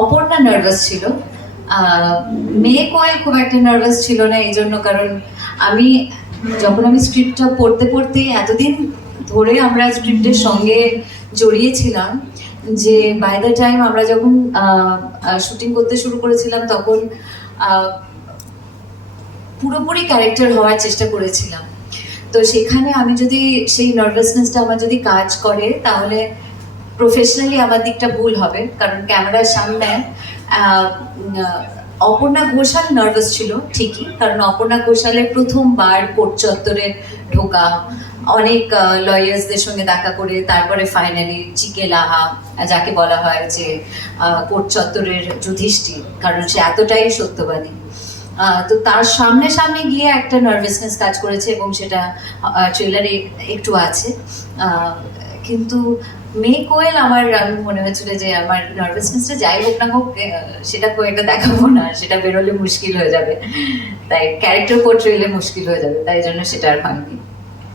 Aparna nervous ছিল। মেয়ে কোয়েল খুব একটা নার্ভাস ছিল না এই জন্য, কারণ আমি যখন আমি স্ক্রিপ্টটা পড়তে পড়তে এতদিন ধরে আমরা স্ক্রিপ্টের সঙ্গে জড়িয়েছিলাম যে বাই দ্য টাইম আমরা যখন শুটিং করতে শুরু করেছিলাম, তখন পুরোপুরি ক্যারেক্টার হওয়ার চেষ্টা করেছিলাম। তো সেখানে আমি যদি সেই নার্ভাসনেসটা আমার যদি কাজ করে, তাহলে প্রফেশনালি আমার দিকটা ভুল হবে, কারণ ক্যামেরার সামনে অপর্ণা ঘোষাল নার্ভাস ছিল, ঠিকই, কারণ অপর্ণা ঘোষালের প্রথমবার কোর্ট চত্বরে ঢোকা, অনেক লয়ার্সদের সঙ্গে দেখা করে, তারপরে ফাইনালি চিকে লাহা, যাকে বলা হয় যে কোর্ট চত্বরের যুধিষ্ঠির, কারণ সে এতটাই সত্যবাদী। তো তার সামনে সামনে গিয়ে একটা নার্ভাসনেস কাজ করেছে এবং সেটা ট্রেলারে একটু আছে। কিন্তু মেয়ে কোয়েল আমার, আমি মনে হয়েছিল যে আমার নার্ভাসনেসটা যাই হোক না হোক সেটা কোয়েলটা দেখাবো না, সেটা বেরোলে মুশকিল হয়ে যাবে। তাই ক্যারেক্টার পোর্ট্রেলে মুশকিল হয়ে যাবে, তাই জন্য সেটা আর হয়নি।